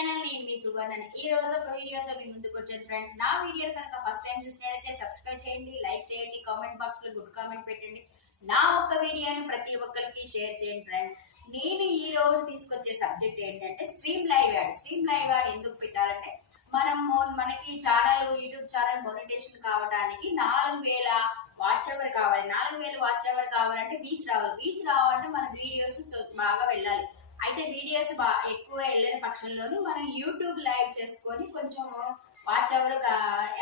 Channel నేను మీ సువర్ణ ఈ రోజు ఒక వీడియోతో మీ ముందుకు వచ్చాను. ఫ్రెండ్స్ నా వీడియో కనుక ఫస్ట్ టైం చూసినట్లయితే సబ్స్క్రైబ్ చేయండి లైక్ చేయండి కామెంట్ బాక్స్లో గుడ్ కామెంట్ పెట్టండి. నా ఒక్క వీడియోని ప్రతి ఒక్కరికి షేర్ చేయండి ఫ్రెండ్స్ నేను ఈ రోజు తీసుకొచ్చే సబ్జెక్ట్ ఏంటంటే stream live ad stream live ad ఎందుకు పెట్టాలంటే మనం మనకి ఛానల్ యూట్యూబ్ ఛానల్ మొనిటేషన్ కావడానికి నాలుగు వేల వాచ్ అవర్ కావాలి. నాలుగు వేల వాచ్ అవర్ కావాలంటే వీస్ రావాలి. వీస్ రావాలంటే మన వీడియోస్ బాగా వెళ్ళాలి. అయితే వీడియోస్ బా ఎక్కువ వెళ్ళని పక్షంలోనూ మనం యూట్యూబ్ లైవ్ చేసుకొని కొంచెం వాచ్ అవర్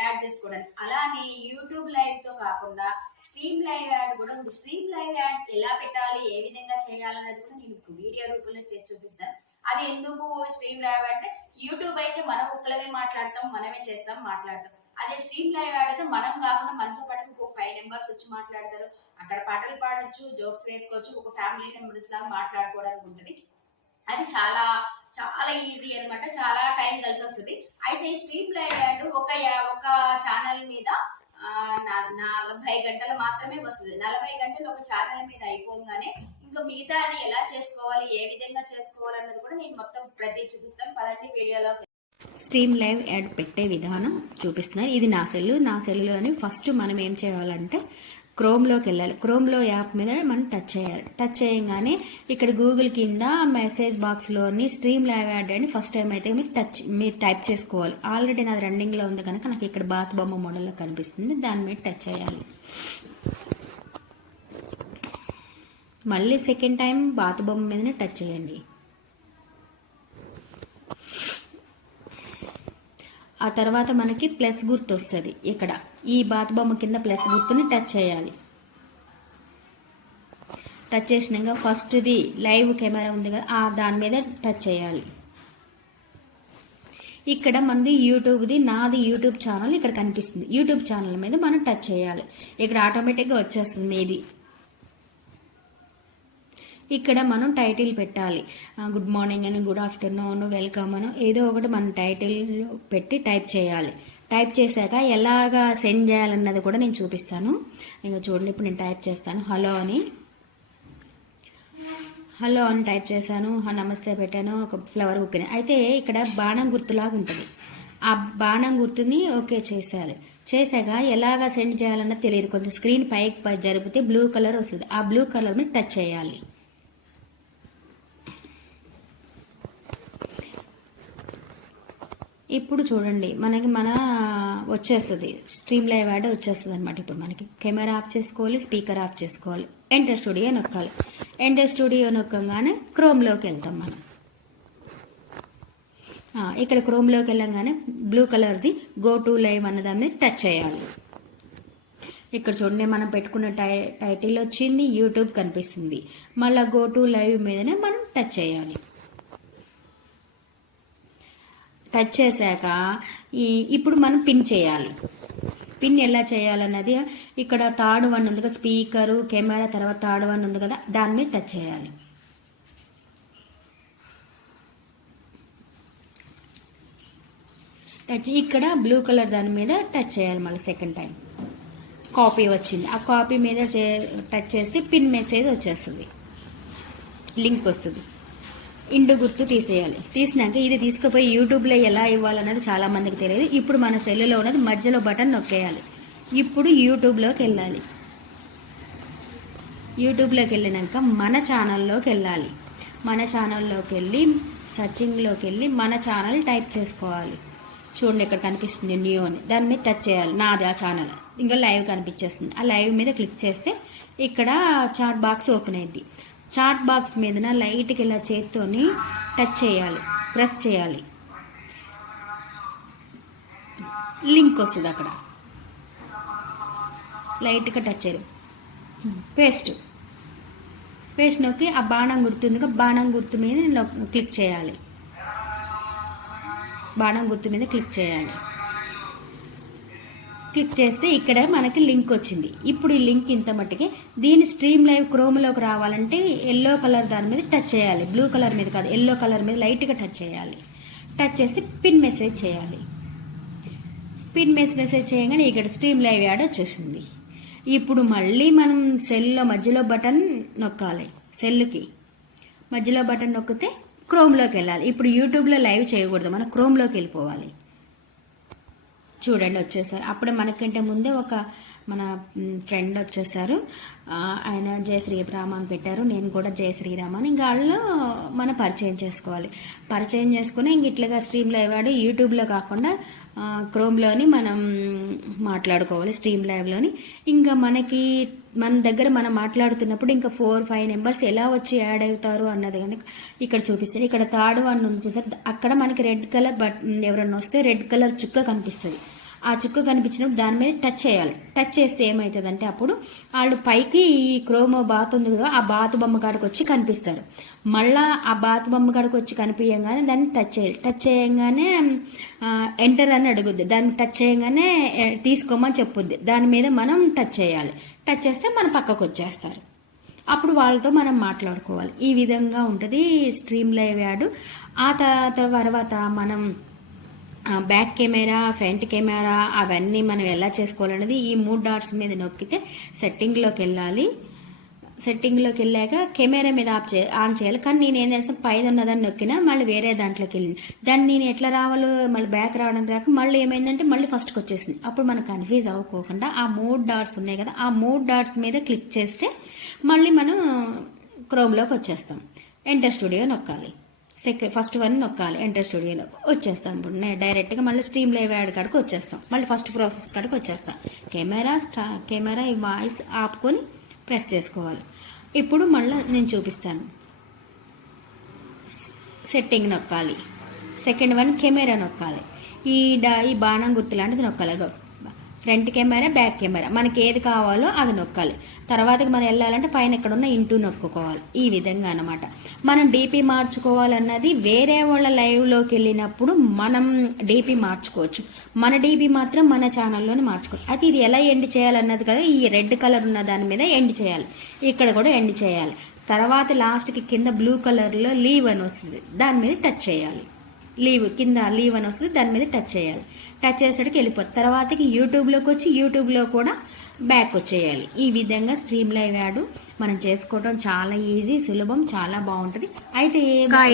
యాడ్ చేసుకోవడానికి అలానే యూట్యూబ్ లైవ్తో కాకుండా స్ట్రీమ్ లైవ్ యాడ్ కూడా ఉంది. స్ట్రీమ్ లైవ్ యాడ్ ఎలా పెట్టాలి? ఏ విధంగా చేయాలనేది కూడా నేను ఇప్పుడు వీడియో రూపంలో చేసి చూపిస్తాను. అది ఎందుకు స్ట్రీమ్ లైవ్ అంటే యూట్యూబ్ అయితే మనం ఒక్కలమే మాట్లాడతాం మనమే చేస్తాం మాట్లాడతాం. అదే స్ట్రీమ్ లైవ్ యాడ్ అయితే మనం కాకుండా మనతో పాటు ఇంకో ఫైవ్ మెంబర్స్ వచ్చి మాట్లాడతారు. అక్కడ పాటలు పాడొచ్చు జోక్స్ వేసుకోవచ్చు ఒక ఫ్యామిలీ మెంబర్స్ లాగా మాట్లాడుకోవడానికి ఉంటుంది. అది చాలా చాలా ఈజీ అనమాట చాలా టైం కలిసి వస్తుంది. అయితే ఈ స్ట్రీమ్ లైవ్ యాడ్ ఒక ఒక ఛానల్ మీద నా- నలభై గంటలు మాత్రమే వస్తుంది. నలభై గంటలు ఒక ఛానల్ మీద అయిపోగానే ఇంకా మిగతా అది ఎలా చేసుకోవాలి ఏ విధంగా చేసుకోవాలి అన్నది కూడా నేను మొత్తం ప్రతి చూపిస్తాను. పదండి వీడియోలో స్ట్రీమ్ లైవ్ యాడ్ పెట్టే విధానం చూపిస్తున్నారు. ఇది నా సెల్లు. నా సెల్లోని ఫస్ట్ మనం ఏం చేయాలంటే క్రోమ్లోకి వెళ్ళాలి క్రోమ్లో యాప్ మీద మనం టచ్ చేయాలి. టచ్ చేయగానే ఇక్కడ గూగుల్ కింద మెసేజ్ బాక్స్లోని స్ట్రీమ్ లైవ్ యాడ్ అని ఫస్ట్ టైం అయితే మీరు టచ్ మీరు టైప్ చేసుకోవాలి. ఆల్రెడీ నాది రన్నింగ్లో ఉంది కనుక నాకు ఇక్కడ బాత్ బొమ్మ మోడల్లో కనిపిస్తుంది. దాని మీద టచ్ చేయాలి. మళ్ళీ సెకండ్ టైం బాత్ బొమ్మ మీదనే టచ్ చేయండి. ఆ తర్వాత మనకి ప్లస్ గుర్తు వస్తుంది ఇక్కడ. ఈ బాత్ బొమ్మ కింద ప్లస్ గుర్తుని టచ్ చేయాలి. టచ్ చేసినాక ఫస్ట్ది లైవ్ కెమెరా ఉంది కదా ఆ దాని మీద టచ్ చేయాలి. ఇక్కడ మనది యూట్యూబ్ది నాది యూట్యూబ్ ఛానల్ ఇక్కడ కనిపిస్తుంది. యూట్యూబ్ ఛానల్ మీద మనం టచ్ చేయాలి. ఇక్కడ ఆటోమేటిక్గా వచ్చేస్తుంది మీది ఇక్కడ మనం టైటిల్ పెట్టాలి. గుడ్ మార్నింగ్ అని గుడ్ ఆఫ్టర్నూన్ వెల్కమ్ అని ఏదో ఒకటి మనం టైటిల్ పెట్టి టైప్ చేయాలి. టైప్ చేశాక ఎలాగా సెండ్ చేయాలన్నది కూడా నేను చూపిస్తాను. ఇంకా చూడండి ఇప్పుడు నేను టైప్ చేస్తాను. హలో అని. హలో అని టైప్ చేశాను. నమస్తే పెట్టాను. ఒక ఫ్లవర్ బుక్ని అయితే ఇక్కడ బాణం గుర్తులాగా ఉంటుంది. ఆ బాణం గుర్తుని ఓకే చేసేయాలి చేశాక ఎలాగా సెండ్ చేయాలన్నది తెలియదు. కొంచెం స్క్రీన్ పైకి పై జరిపితే బ్లూ కలర్ వస్తుంది. ఆ బ్లూ కలర్ మీద టచ్ చేయాలి. ఇప్పుడు చూడండి మనకి మన వచ్చేస్తుంది. స్ట్రీమ్ లైవ్ యాడ్ వచ్చేస్తుంది అనమాట ఇప్పుడు మనకి. కెమెరా ఆఫ్ చేసుకోవాలి స్పీకర్ ఆఫ్ చేసుకోవాలి. ఎంటర్ స్టూడియో నొక్కాలి. ఎంటర్ స్టూడియో నొక్కగానే క్రోమ్లోకి వెళ్తాం మనం. ఇక్కడ క్రోమ్లోకి వెళ్ళంగానే బ్లూ కలర్ది గో టు లైవ్ అన్న దాని మీద టచ్ చేయాలి. ఇక్కడ చూడండి మనం పెట్టుకున్న టై టైటిల్ వచ్చింది యూట్యూబ్ కనిపిస్తుంది. మళ్ళీ గో టు లైవ్ మీదనే మనం టచ్ చేయాలి. టచ్ చేశాక ఈ ఇప్పుడు మనం పిన్ చేయాలి. పిన్ ఎలా చేయాలన్నది ఇక్కడ థర్డ్ వన్ ఉంది కదా స్పీకరు కెమెరా తర్వాత థర్డ్ వన్ ఉంది కదా దాని మీద టచ్ చేయాలి. టచ్ ఇక్కడ బ్లూ కలర్ దాని మీద టచ్ చేయాలి మళ్ళీ సెకండ్ టైం. కాపీ వచ్చింది. ఆ కాపీ మీద చే- టచ్ చేస్తే పిన్ మెసేజ్ వచ్చేస్తుంది. లింక్ వస్తుంది. ఇండు గుర్తు తీసేయాలి. తీసినాక ఇది తీసుకుపోయి యూట్యూబ్లో ఎలా ఇవ్వాలన్నది చాలా మందికి తెలియదు. ఇప్పుడు మన సెల్లులో ఉన్నది మధ్యలో బటన్ నొక్కేయాలి. ఇప్పుడు యూట్యూబ్లోకి వెళ్ళాలి. యూట్యూబ్లోకి వెళ్ళినాక మన ఛానల్లోకి వెళ్ళాలి. మన ఛానల్లోకి వెళ్ళి సర్చింగ్లోకి వెళ్ళి మన ఛానల్ టైప్ చేసుకోవాలి. చూడండి ఇక్కడ కనిపిస్తుంది న్యూ అని. దాని మీద టచ్ చేయాలి. నాది ఆ ఛానల్. ఇంకా లైవ్ కనిపించేస్తుంది. ఆ లైవ్ మీద క్లిక్ చేస్తే ఇక్కడ చాట్ బాక్స్ ఓపెన్ అయింది. చాట్ బాక్స్ మీదన లైట్కి ఇలా చేత్తోని టచ్ చేయాలి. ప్రెస్ చేయాలి. లింక్ వస్తుంది అక్కడ. లైట్గా టచ్ చేయాలి. పేస్ట్. పేస్ట్ నొక్కి ఆ బాణం గుర్తుంది బాణం గుర్తు మీద క్లిక్ చేయాలి. బాణం గుర్తు మీద క్లిక్ చేయాలి. క్లిక్ చేస్తే ఇక్కడ మనకి లింక్ వచ్చింది. ఇప్పుడు ఈ లింక్ ఇంత మట్టుకి దీని స్ట్రీమ్ లైవ్ క్రోమ్లోకి రావాలంటే ఎల్లో కలర్ దాని మీద టచ్ చేయాలి. బ్లూ కలర్ మీద కాదు ఎల్లో కలర్ మీద లైట్గా టచ్ చేయాలి. టచ్ చేసి పిన్ మెసేజ్ చేయాలి. పిన్ మెస్ మెసేజ్ చేయగానే ఇక్కడ స్ట్రీమ్ లైవ్ యాడ్ వచ్చేసింది. ఇప్పుడు మళ్ళీ మనం సెల్లో మధ్యలో బటన్ నొక్కాలి. సెల్కి మధ్యలో బటన్ నొక్కితే క్రోమ్లోకి వెళ్ళాలి. ఇప్పుడు యూట్యూబ్లో లైవ్ చేయకూడదు. మనం క్రోమ్లోకి వెళ్ళిపోవాలి. చూడండి వచ్చేసారు. అప్పుడు మనకంటే ముందే ఒక మన ఫ్రెండ్ వచ్చేసారు. ఆయన జయ శ్రీరామ అని పెట్టారు. నేను కూడా జయ శ్రీరామ అని. ఇంకా వాళ్ళు మనం పరిచయం చేసుకోవాలి. పరిచయం చేసుకుని ఇంక ఇట్లాగా స్ట్రీమ్ లైవ్ యూట్యూబ్లో కాకుండా క్రోమ్లోని మనం మాట్లాడుకోవాలి స్ట్రీమ్ లైవ్లోని ఇంకా మనకి మన దగ్గర మనం మాట్లాడుతున్నప్పుడు ఇంకా ఫోర్ ఫైవ్ నెంబర్స్ ఎలా వచ్చి యాడ్ అవుతారు అన్నది కనుక ఇక్కడ చూపిస్తారు ఇక్కడ థర్డ్ వన్ ఉంది చూసారు? అక్కడ మనకి రెడ్ కలర్ బట్ ఎవరన్నా వస్తే రెడ్ కలర్ చుక్క కనిపిస్తుంది. ఆ చుక్క కనిపించినప్పుడు దాని మీద టచ్ చేయాలి. టచ్ చేస్తే ఏమవుతుందంటే అప్పుడు వాళ్ళు పైకి ఈ క్రోమో బాత్ ఉంది కదా ఆ బాతు బొమ్మ కాడికి వచ్చి కనిపిస్తారు. మళ్ళా ఆ బాతు బొమ్మ కాడికి వచ్చి కనిపించగానే దాన్ని టచ్ చేయాలి. టచ్ చేయగానే ఎంటర్ అని అడుగుద్ది. దాన్ని టచ్ చేయగానే తీసుకోమని చెప్పుద్ది. దాని మీద మనం టచ్ చేయాలి. టచ్ చేస్తే మన పక్కకు వచ్చేస్తారు. అప్పుడు వాళ్ళతో మనం మాట్లాడుకోవాలి. ఈ విధంగా ఉంటుంది స్ట్రీమ్ లైవ్ యాడ్ ఆ తర్వాత మనం బ్యాక్ కెమెరా ఫ్రంట్ కెమెరా అవన్నీ మనం ఎలా చేసుకోవాలనేది ఈ మూడు డాట్స్ మీద నొక్కితే సెట్టింగ్లోకి వెళ్ళాలి. సెట్టింగ్లోకి వెళ్ళాక కెమెరా మీద ఆఫ్ చే ఆన్ చేయాలి. కానీ నేను ఏం చేస్తాను? పైన ఉన్నదాన్ని నొక్కినా మళ్ళీ వేరే దాంట్లోకి వెళ్ళింది. దాన్ని నేను ఎట్లా రావాలో మళ్ళీ బ్యాక్ రావడం రాక మళ్ళీ ఏమైందంటే మళ్ళీ ఫస్ట్కి వచ్చేసింది. అప్పుడు మనం కన్ఫ్యూజ్ అవ్వకోకుండా ఆ మూడు డాట్స్ ఉన్నాయి కదా ఆ మూడు డాట్స్ మీద క్లిక్ చేస్తే మళ్ళీ మనం క్రోమ్లోకి వచ్చేస్తాం. ఎంటర్ స్టూడియో నొక్కాలి. సెకండ్ ఫస్ట్ వన్ నొక్కాలి. ఎంటర్ స్టూడియోలో వచ్చేస్తాం. ఇప్పుడు నేను డైరెక్ట్గా మళ్ళీ స్ట్రీమ్ లైవ్ యాడ్ కాడికి వచ్చేస్తాం. మళ్ళీ ఫస్ట్ ప్రాసెస్ కాడికి వచ్చేస్తాం. కెమెరా స్టా కెమెరా ఈ వాయిస్ ఆపుకొని ప్రెస్ చేసుకోవాలి. ఇప్పుడు మళ్ళీ నేను చూపిస్తాను. సెట్టింగ్ నొక్కాలి. సెకండ్ వన్ కెమెరా నొక్కాలి. ఈ డా ఈ బాణం గుర్తు లాంటిది నొక్కాలి. Front camera back camera. మనకి ఏది కావాలో అది నొక్కాలి. తర్వాతకి మనం వెళ్ళాలంటే పైన ఎక్కడ ఉన్న ఇంటూ నొక్కుకోవాలి. ఈ విధంగా అనమాట మనం డీపీ మార్చుకోవాలన్నది వేరే వాళ్ళ లైవ్లోకి వెళ్ళినప్పుడు మనం డీపీ మార్చుకోవచ్చు. మన డీపీ మాత్రం మన ఛానల్లోనే మార్చుకోవచ్చు అయితే ఇది ఎలా ఎండ్ చేయాలన్నది కదా ఈ రెడ్ కలర్ ఉన్న దాని మీద ఎండ్ చేయాలి. ఇక్కడ కూడా ఎండ్ చేయాలి. తర్వాత లాస్ట్కి కింద బ్లూ కలర్లో లీవ్ అని వస్తుంది. దాని మీద టచ్ చేయాలి. లీవ్ కింద లీవ్ అని వస్తుంది దాని మీద టచ్ చేయాలి. టచ్ చేసేటికి వెళ్ళిపోతుంది. తర్వాతకి యూట్యూబ్లోకి వచ్చి యూట్యూబ్లో కూడా బ్యాక్ వచ్చేయాలి. ఈ విధంగా స్ట్రీమ్ లైవ్ యాడ్ మనం చేసుకోవడం చాలా ఈజీ సులభం చాలా బాగుంటుంది. అయితే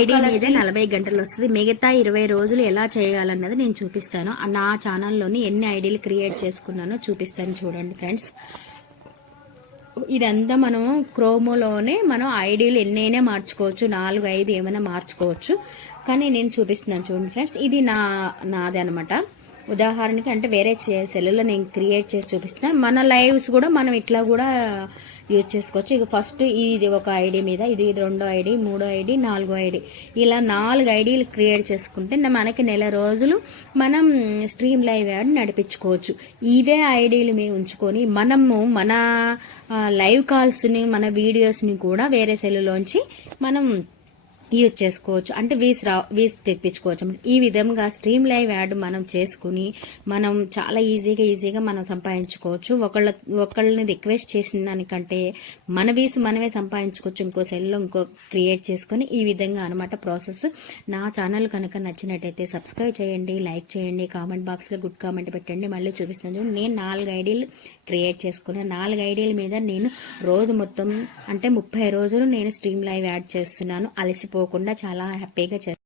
ఐడి మీద నలభై గంటలు వస్తుంది. మిగతా ఇరవై రోజులు ఎలా చేయాలన్నది నేను చూపిస్తాను. నా ఛానల్లోని ఎన్ని ఐడీలు క్రియేట్ చేసుకున్నానో చూపిస్తాను చూడండి ఫ్రెండ్స్ ఇదంతా మనం క్రోమోలోనే మనం ఐడీలు ఎన్నైనా మార్చుకోవచ్చు. నాలుగు ఐదు ఏమైనా మార్చుకోవచ్చు. కానీ నేను చూపిస్తున్నాను చూడండి ఫ్రెండ్స్. ఇది నా నాది అనమాట ఉదాహరణకి అంటే వేరే సెల్లులో నేను క్రియేట్ చేసి చూపిస్తున్నాను మన లైవ్స్ కూడా మనం ఇట్లా కూడా యూజ్ చేసుకోవచ్చు. ఇక ఫస్ట్ ఇది ఒక ఐడి మీద ఇది రెండో ఐడి మూడో ఐడి నాలుగో ఐడి. ఇలా నాలుగు ఐడీలు క్రియేట్ చేసుకుంటే మనకి నెల రోజులు మనం స్ట్రీమ్ లైవ్ యాడ్ నడిపించుకోవచ్చు. ఇవే ఐడీలు మేము ఉంచుకొని మనము మన లైవ్ కాల్స్ని మన వీడియోస్ని కూడా వేరే సెల్లులోంచి మనం యూజ్ చేసుకోవచ్చు. అంటే వీస్ రా వీస్ తెప్పించుకోవచ్చు. ఈ విధంగా స్ట్రీమ్ లైవ్ యాడ్ మనం చేసుకుని మనం చాలా ఈజీగా ఈజీగా మనం సంపాదించుకోవచ్చు. ఒకళ్ళ ఒకళ్ళని రిక్వెస్ట్ చేసిన దానికంటే మన వీసు మనమే సంపాదించుకోవచ్చు. ఇంకో సెల్లో ఇంకో క్రియేట్ చేసుకొని ఈ విధంగా అనమాట ప్రాసెస్ నా ఛానల్ కనుక నచ్చినట్టయితే సబ్స్క్రైబ్ చేయండి లైక్ చేయండి కామెంట్ బాక్స్లో గుడ్ కామెంట్ పెట్టండి. మళ్ళీ చూపిస్తాను నేను నాలుగు ఐడీలు క్రియేట్ చేసుకున్నాను నాలుగు ఐడీల మీద నేను రోజు మొత్తం అంటే ముప్పై రోజులు నేను స్ట్రీమ్ లైవ్ యాడ్ చేస్తున్నాను. అలసిపో అలసిపోకుండా చాలా హ్యాపీగా చేస్తారు